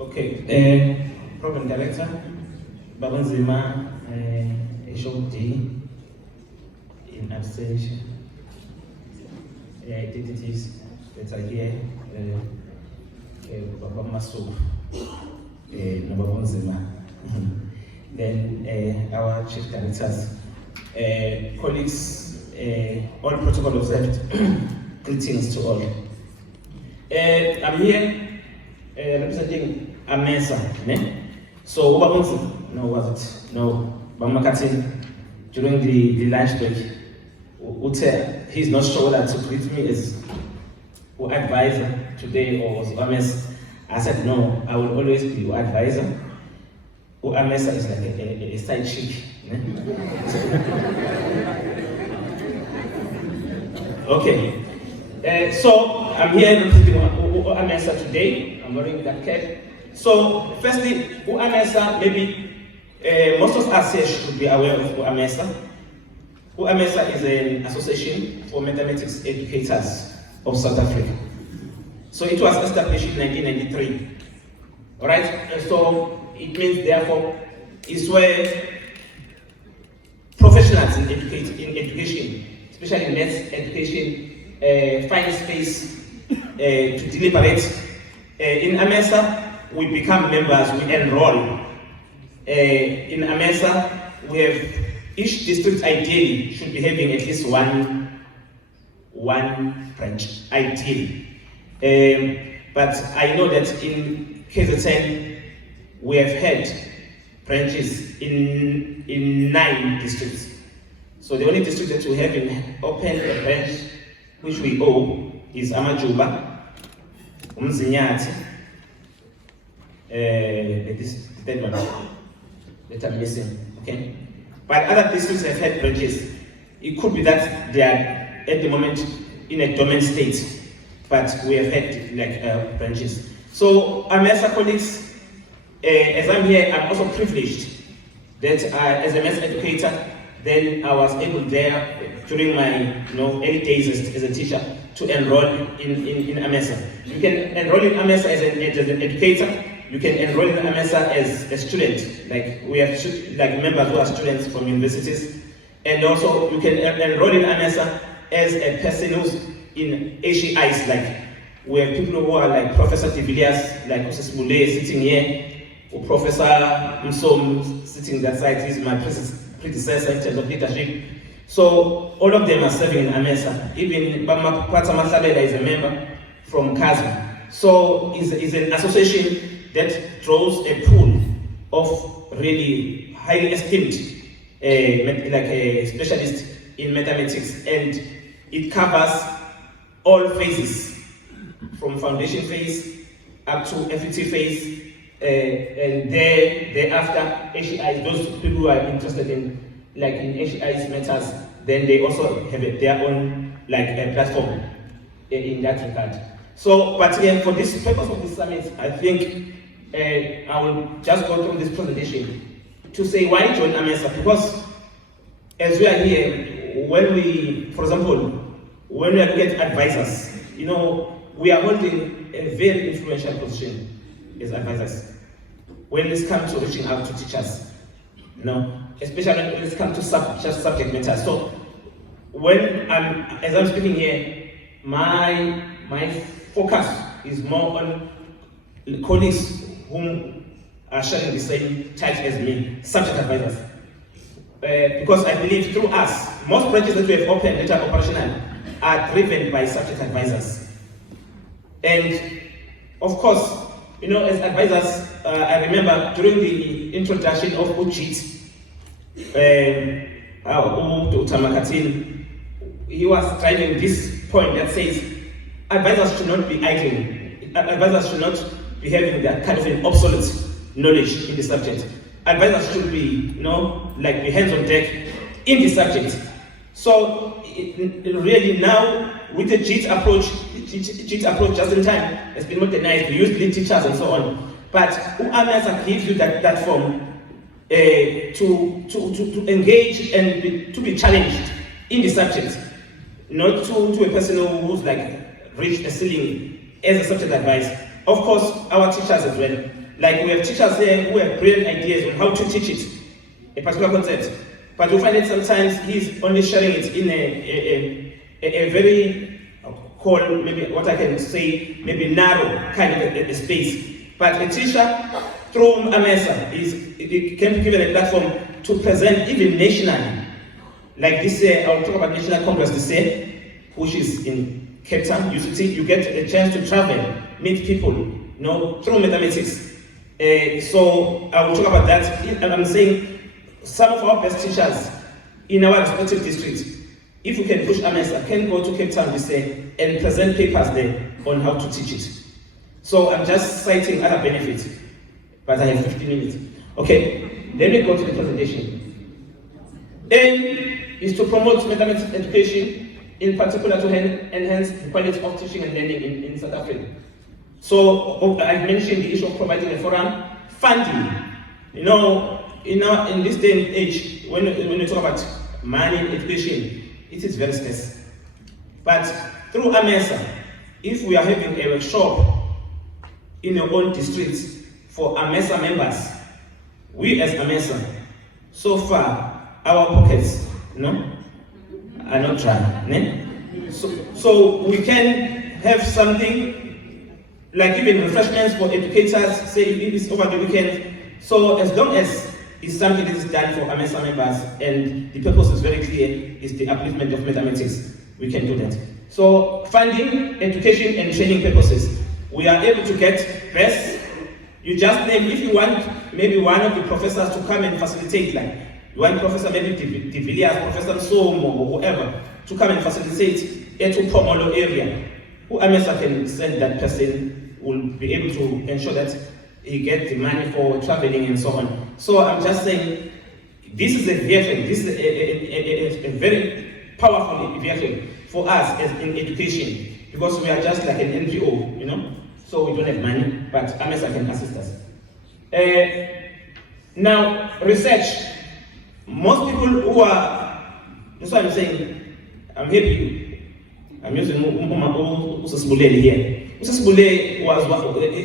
Okay, Program Director, Babanzima, Shop D, in abstention. Identities that are here, Baba Masu, Babanzima. Then our Chief Directors, colleagues, all protocol observed, greetings to all. I'm here representing AMESA, ne? So no, was it? No, Bamakati during the lunch break, he's not sure that to greet me as who advisor today or was AMESA. I said no, I will always be your advisor. AMESA is like a side chick. Ne? Okay, so I'm here representing AMESA today. I'm wearing that cap. So, firstly, AMESA, maybe most of us here should be aware of AMESA. AMESA is an association for mathematics educators of South Africa. So, it was established in 1993. All right, and so it means, therefore, it's where professionals in education, especially in maths education, find space to deliberate. In AMESA, we become members, we enroll. In AMESA, we have each district ideally should be having at least one branch, ideally. But I know that in KZN, we have had branches in 9 districts. So the only district that we have opened a branch, which we owe, is Amajuba, Umzinyati, the third one that I'm missing, okay? But other districts have had branches. It could be that they are at the moment in a dormant state, but we have had like branches. So AMESA colleagues, as I'm here, I'm also privileged that as a maths educator, then I was able there during my 8 days as a teacher to enroll in AMESA. You can enroll in AMESA as an educator. You can enroll in AMESA as a student. Like we have like members who are students from universities, and also you can enroll in AMESA as a person who's in ACIs. Like we have people who are like Professor de Villiers, like Mrs. Mule sitting here, or Professor Msom sitting that side. He's my predecessor in terms of leadership. So all of them are serving in AMESA. Even Bama Pata Masalela is a member from KZNDOE. So it's an association that draws a pool of really highly esteemed like a specialist in mathematics, and it covers all phases from foundation phase up to FET phase, and thereafter ACIs, those people who are interested in ACIs matters, then they also have their own platform in that regard. So, but for this purpose of this summit, I think I will just go through this presentation to say why join AMESA, because as we are here, when we, for example, when we are looking at advisors, we are holding a very influential position as advisors when it comes to reaching out to teachers, especially when it comes to subject matter. So as I'm speaking here, my focus is more on colleagues whom are sharing the same title as me, subject advisors. Because I believe through us, most branches that we have opened that are operational are driven by subject advisors. And of course, as advisors, I remember during the introduction of UJIT, he was driving this point that says advisors should not be idling. Advisors should not be having that kind of an obsolete knowledge in the subject. Advisors should be, be hands on deck in the subject. So really now with the JIT approach just in time has been modernized. We use lead teachers and so on. But AMESA gives you that platform to engage and to be challenged in the subject, not to a person who's reached a ceiling as a subject advice. Of course, our teachers as well. Like we have teachers there who have brilliant ideas on how to teach it, a particular concept. But you find that sometimes he's only sharing it in a very, maybe what I can say, maybe narrow kind of a space. But a teacher through AMESA it can be given a platform to present even nationally. Like this year, I'll talk about National Congress this year, which is in Cape Town. You get a chance to travel, meet people, through mathematics. So I will talk about that. And I'm saying some of our best teachers in our respective districts, if we can push AMESA, can go to Cape Town this year and present papers there on how to teach it. So I'm just citing other benefits, but I have 15 minutes. Okay, let me go to the presentation. Aim is to promote mathematics education, in particular to enhance the quality of teaching and learning in South Africa. So I mentioned the issue of providing a forum, funding. In this day and age, when we talk about money in education, it is very scarce. But through AMESA, if we are having a workshop in your own districts for AMESA members, we as AMESA, so far, our pockets are not dry. So we can have something like even refreshments for educators, say if it's over the weekend. So as long as it's something that is done for AMESA members and the purpose is very clear, is the upliftment of mathematics, we can do that. So funding, education and training purposes, we are able to get best. You just name, if you want maybe one of the professors to come and facilitate, like one professor, maybe De Villiers, Professor Somo or whoever, to come and facilitate to Pomolo area, who AMESA can send that person, will be able to ensure that he gets the money for traveling and so on. So I'm just saying, this is a vehicle, this is a very powerful vehicle for us as in education, because we are just like an NPO, so we don't have money, but AMESA can assist us. Now, research. Most people who are, that's why I'm saying, I'm happy. I'm using Usasbule here. Usasbule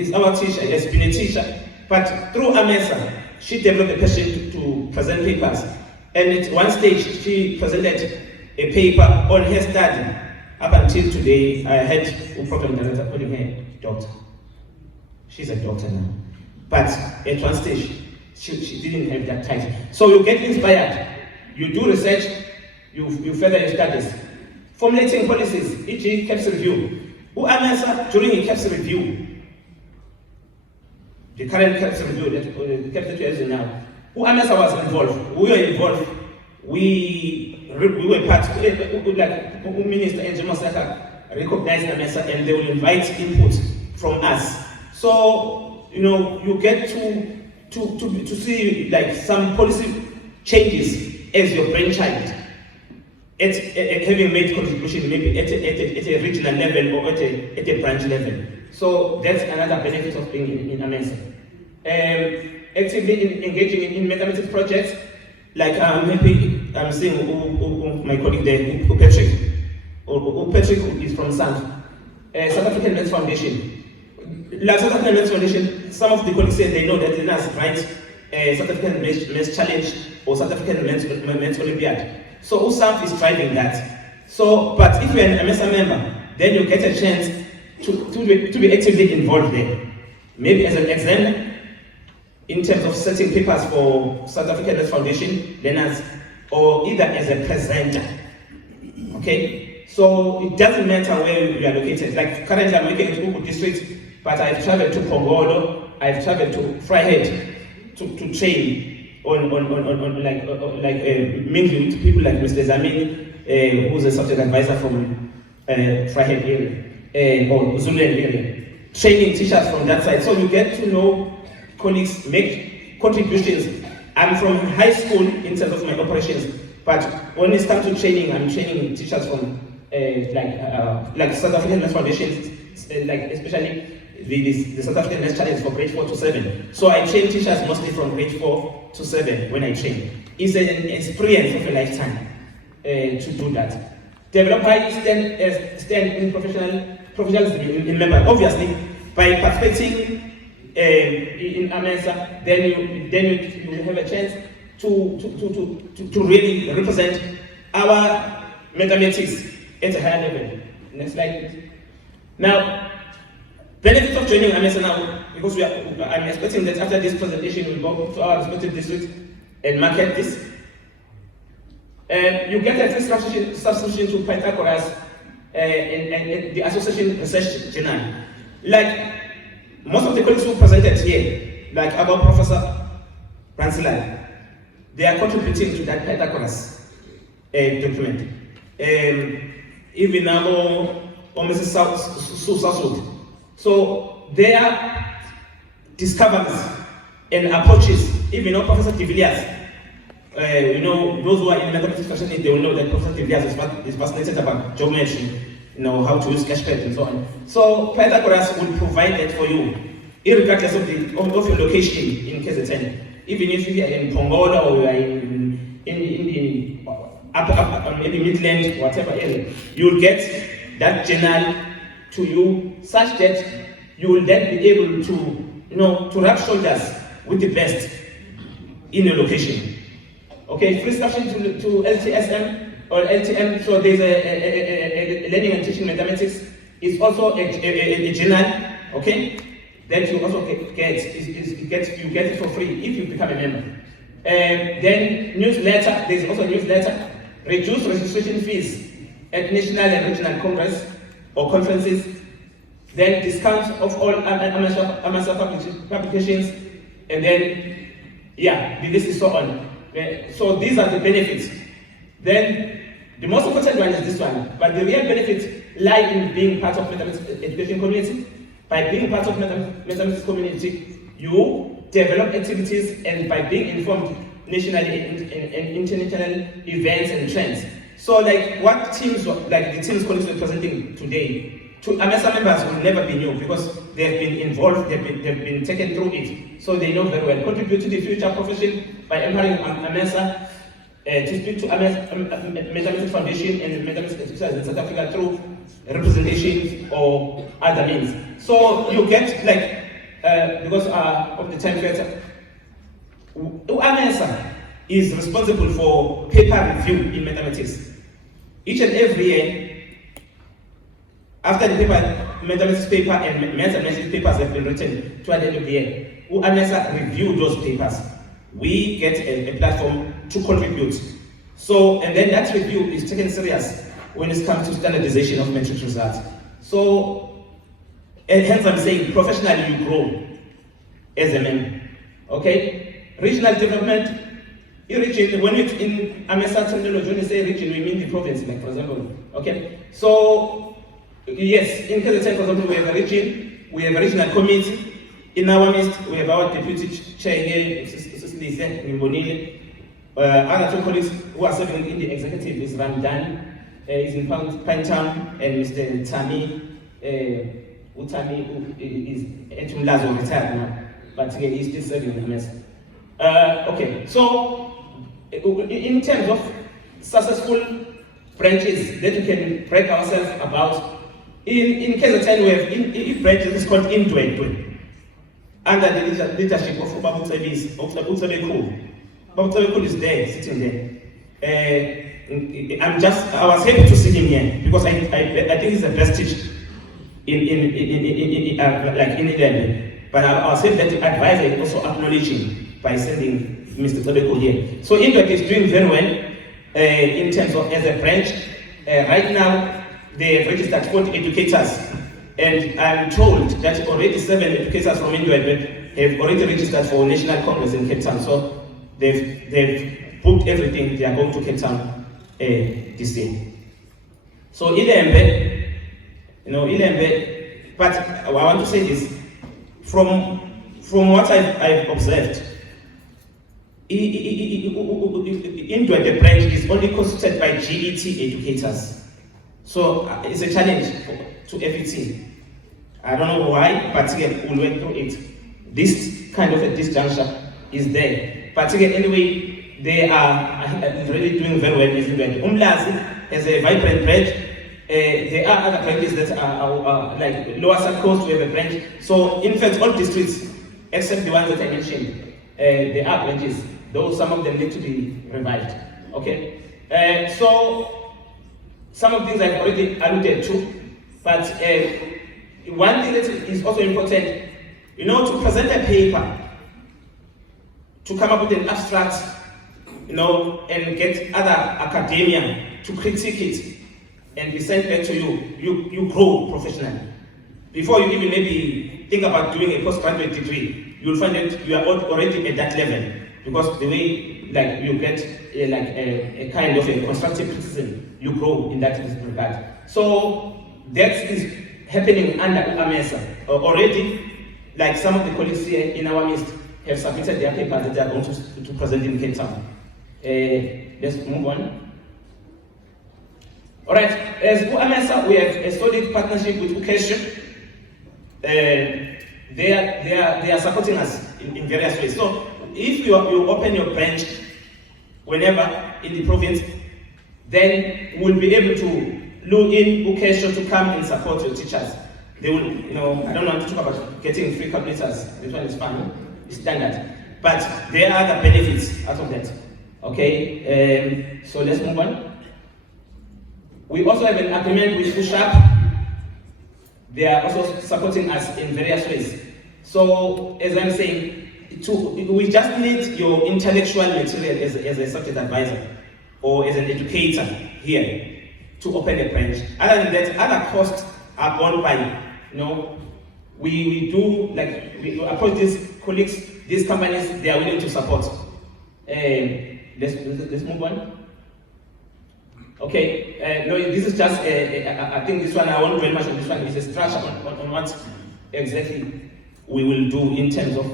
is our teacher, has been a teacher, but through AMESA, she developed a passion to present papers. And at one stage, she presented a paper on her study. Up until today, I had a program director calling her doctor. She's a doctor now. But at one stage, she didn't have that title. So you get inspired. You do research, you further your studies. Formulating policies, e.g. KEPS review. Who AMESA, during a KEPS review, the current KEPS review, the KEPS that we are using now, who AMESA was involved. We were involved. We were part, like Minister Angel Masaka recognized AMESA and they will invite input from us. So, you get to see like some policy changes as your brainchild. At having made contribution maybe at a regional level or at a branch level. So that's another benefit of being in AMESA. Actively engaging in mathematics projects, like I'm seeing my colleague there, Patrick. Patrick is from South African Maths Foundation. Like South African Maths Foundation, some of the colleagues say they know that they must write South African Maths Challenge or South African Maths Olympiad. So USAF is driving that. So, but if you're an AMESA member, then you get a chance to be actively involved there. Maybe as an examiner, in terms of setting papers for South African Maths Foundation learners, or either as a presenter. Okay? So it doesn't matter where you are located. Like currently I'm working in Uku district, but I've traveled to Pongolo, I've traveled to Vryheid to train on mingling with people like Mr. Zamin, who's a subject advisor from Vryheid area, or Zululand area. Training teachers from that side. So you get to know colleagues, make contributions. I'm from high school in terms of my operations, but when it comes to training, I'm training teachers from like South African Maths Foundation, like especially the South African Maths Challenge for grade 4 to 7. So I train teachers mostly from grade 4 to 7 when I train. It's an experience of a lifetime to do that. Develop high stand in professionalism in members, obviously by participating in AMESA, then you have a chance to really represent our mathematics at a higher level. Next slide, please. Now, benefits of joining AMESA now, because I'm expecting that after this presentation we'll go to our respective districts and market this. You get a free subscription to Pythagoras and the association research journal. Like most of the colleagues who presented here, like about Professor Khanyile, they are contributing to that Pythagoras document. Even now, AMESA South. So their discoveries and approaches, even though Professor de Villiers, those who are in mathematics fraternity, they will know that Professor de Villiers is fascinated about geometry, how to use sketchpad and so on. So Pythagoras will provide that for you, irregardless of your location in KZN. Even if you are in Pongola or you are in the upper maybe Midland, whatever area, you will get that journal to you, such that you will then be able to rub shoulders with the best in your location. Okay, free subscription to LTSM or LTM. So there's a learning and teaching mathematics. It's also a journal. Okay, that you also get. You get it for free if you become a member. Then newsletter. There's also a newsletter. Reduced registration fees at national and regional congress or conferences. Then discounts of all AMESA publications, and then the list is so on. So these are the benefits. Then the most important one is this one, but the real benefits lie in being part of mathematics education community. By being part of mathematics community, you develop activities, and by being informed nationally and international events and trends. So like what teams, like the teams colleagues were presenting today, to AMESA members will never be new because they've been involved, they've been taken through it. So they know very well. Contribute to the future profession by empowering AMESA, to speak to Mathematics Foundation and Mathematics Educators in South Africa through representation or other means. So you get because of the time factor, AMESA is responsible for paper review in mathematics. Each and every year, after the mathematics paper and mathematics papers have been written toward the end of the year, AMESA review those papers. We get a platform to contribute. So, and then that review is taken serious when it comes to standardization of metric results. So, and hence I'm saying professionally you grow as a member. Okay? Regional development. Region, when it's in AMESA terminology, when you say region, we mean the province, like for example. Okay? So, yes, in KZN, for example, we have a region, we have a regional committee. In our midst, we have our deputy chair here, other two colleagues who are serving in the executive is Ramdan, is in Pinetown, and Mr. Tami, Utami is Etumlazo retired now, but he's still serving in AMESA. Okay, so in terms of successful branches that we can brag ourselves about, in KZN we have a branch that is called Indwendwe, under the leadership of Babu Tsebi Cool. Babu Tsebi Cool is there, sitting there. I was happy to see him here because I think he's the best teacher in England. But I was happy that the advisor also acknowledging by sending Mr. Tobeko here. So Indwendwe is doing very well in terms of as a branch. Right now, they have registered 40 educators. And I'm told that already 7 educators from Indwendwe have already registered for National Congress in Cape Town. So they've booked everything. They are going to Cape Town this year. So Ilembe, but I want to say this, from what I've observed, Indwendwe branch is only constituted by GET educators. So it's a challenge to every team. I don't know why, but again, we went through it. This kind of a disjuncture is there. But again, anyway, they are really doing very well in Indwendwe. Umlazi has a vibrant branch. There are other branches that are like Lower South Coast, we have a branch. So in fact, all districts except the ones that I mentioned. There are branches, though some of them need to be revived. Okay? So, some of things I've already alluded to, but one thing that is also important, to present a paper, to come up with an abstract, and get other academia to critique it and be sent back to you, you grow professionally. Before you even maybe think about doing a postgraduate degree, you'll find that you are already at that level, because the way you get a kind of a constructive criticism, you grow in that regard. So that is happening under AMESA already. Like some of the colleagues here in our midst have submitted their papers that they are going to present in Cape Town. Let's move on. All right, as AMESA, we have a solid partnership with UKESH. They are supporting us in various ways. So if you open your branch whenever in the province, then we'll be able to look in UKESH to come and support your teachers. They will, I don't want to talk about getting free calculators. This one is fine, it's standard. But there are other benefits out of that. Okay, so let's move on. We also have an agreement with USHAP. They are also supporting us in various ways. So, as I'm saying, we just need your intellectual material as a subject advisor or as an educator here to open a branch. Other than that, other costs are borne by, we approach these colleagues, these companies, they are willing to support. Let's move on. Okay, no, this is just, I think this one, I won't dwell much on this one, it's a structure on what exactly we will do in terms of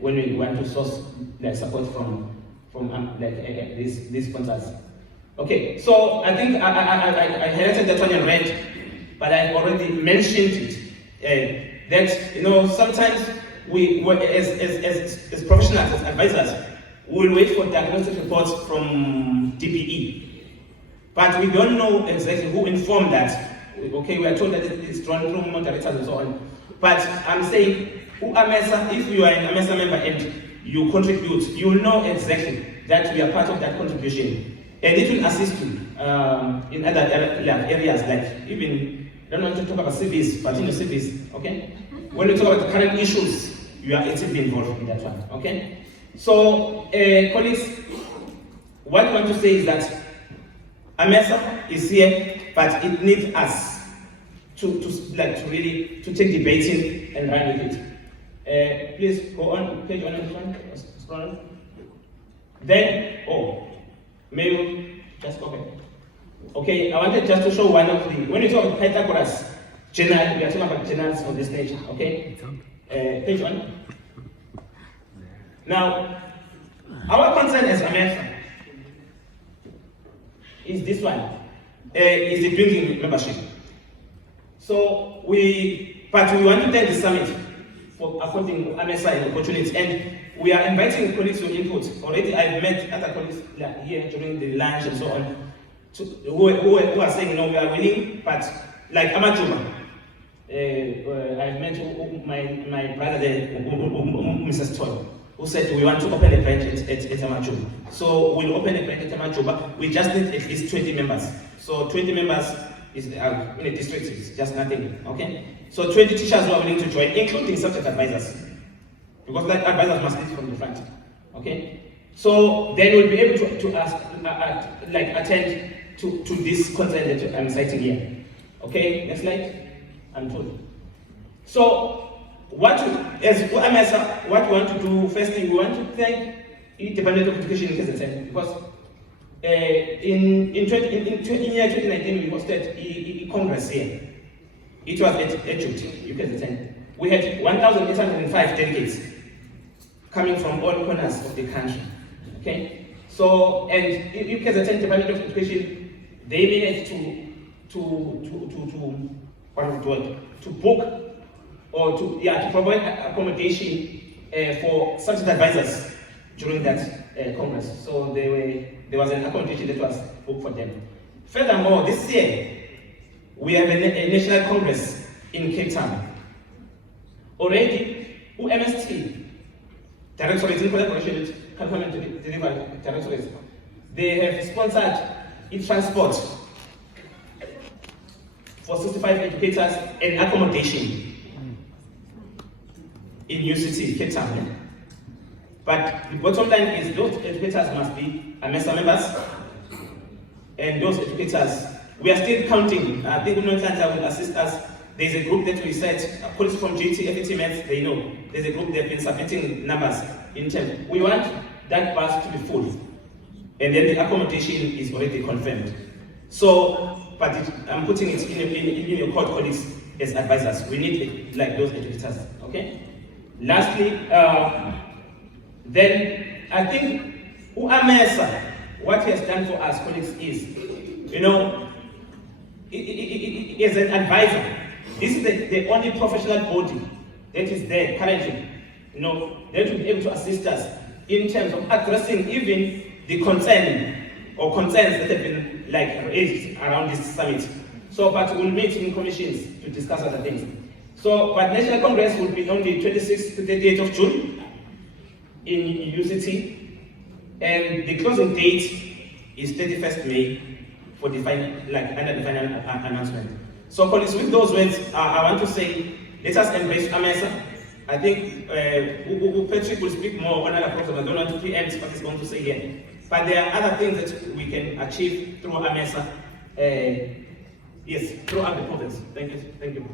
when we want to source support from these sponsors. Okay, so I think I highlighted that one in red, but I already mentioned it, that sometimes we as professionals, as advisors, we'll wait for diagnostic reports from DPE. But we don't know exactly who informed that. Okay, we are told that it's drawn through moderators and so on. But I'm saying, AMESA, if you are an AMESA member and you contribute, you will know exactly that we are part of that contribution. And it will assist you in other areas, like even, I don't want to talk about CVs, but in the CVs, okay? When we talk about the current issues, you are actively involved in that one, okay? So, colleagues, what I want to say is that AMESA is here, but it needs us to take debating and run with it. Please go on, page on this one. Then, may you just okay, I wanted just to show one of the, when you talk about Pythagoras, general, we are talking about generals of this nature, okay? Page one. Now, our concern as AMESA is this one, is the drinking membership. So we want to thank the summit for affording AMESA an opportunity, and we are inviting colleagues to input. Already I've met other colleagues here during the lunch and so on, who are saying, we are willing, but like Amajuba, I've met my brother there, Mrs. Toy, who said we want to open a branch at Amajuba. So we'll open a branch at Amajuba. We just need at least 20 members. So 20 members is in a district is just nothing, okay? So 20 teachers who are willing to join, including subject advisors, because that advisors must lead from the front, okay? So then we'll be able to attend to this content that I'm citing here. Okay, next slide. I'm told. So as AMESA, what we want to do, firstly, we want to thank the Department of Education in KZN, because in 2019 we hosted a congress here. It was at Egypt, KZN. We had 1,805 delegates coming from all corners of the country. Okay, so and KZN Department of Education, they managed to book or to provide accommodation for subject advisors during that congress. So there was an accommodation that was booked for them. Furthermore, this year we have a national congress in Cape Town. Already MST, Directorate in collaboration with Government Delivery Directorate, they have sponsored e-transport for 65 educators and accommodation in UCT, Cape Town. But the bottom line is those educators must be AMESA members, and those educators, we are still counting. I think Unotanta will assist us. There's a group that we set, colleagues from GT, FET Mets, they know. There's a group that have been submitting numbers in terms. We want that bus to be full, and then the accommodation is already confirmed. So, but I'm putting it in your court colleagues as advisors. We need it, like those educators, okay? Lastly, then I think AMESA, what he has done for us colleagues is, you know, as an advisor, this is the only professional body that is there currently, you know, that will be able to assist us in terms of addressing even the concern or concerns that have been like raised around this summit. So, but we'll meet in commissions to discuss other things. So, but National Congress will be on the 26th to 38th of June in UCT, and the closing date is 31st May for the final, under the final announcement. So, colleagues, with those words, I want to say, let us embrace AMESA. I think Patrick will speak more on other programs. I don't want to preempt what he's going to say here. But there are other things that we can achieve through AMESA. Yes, throughout the province. Thank you. Thank you.